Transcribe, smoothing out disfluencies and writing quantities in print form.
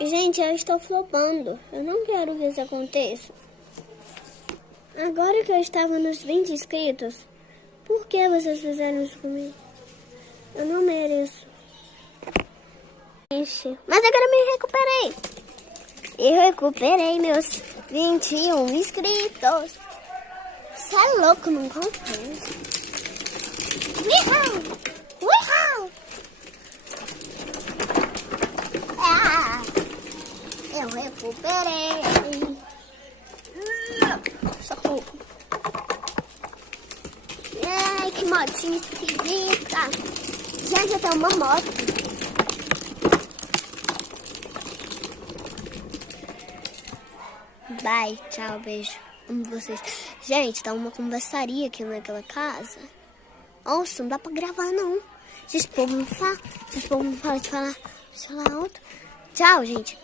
Gente, eu estou flopando. Eu não quero ver isso aconteça. Agora que eu estava nos 20 inscritos, por que vocês fizeram isso comigo? Eu não mereço. Mas agora eu me recuperei. Eu recuperei meus 21 inscritos. Você é louco, não confio. Uhul! Uhul! Ah, eu recuperei. Socorro. Ai, que motinha esquisita. Já tem uma moto. Bye, tchau, beijo. Amo vocês. Gente, tá uma conversaria aqui naquela casa. Nossa, não dá pra gravar, não. Esse povo não fala. Esse povo não fala de falar alto. Tchau, gente.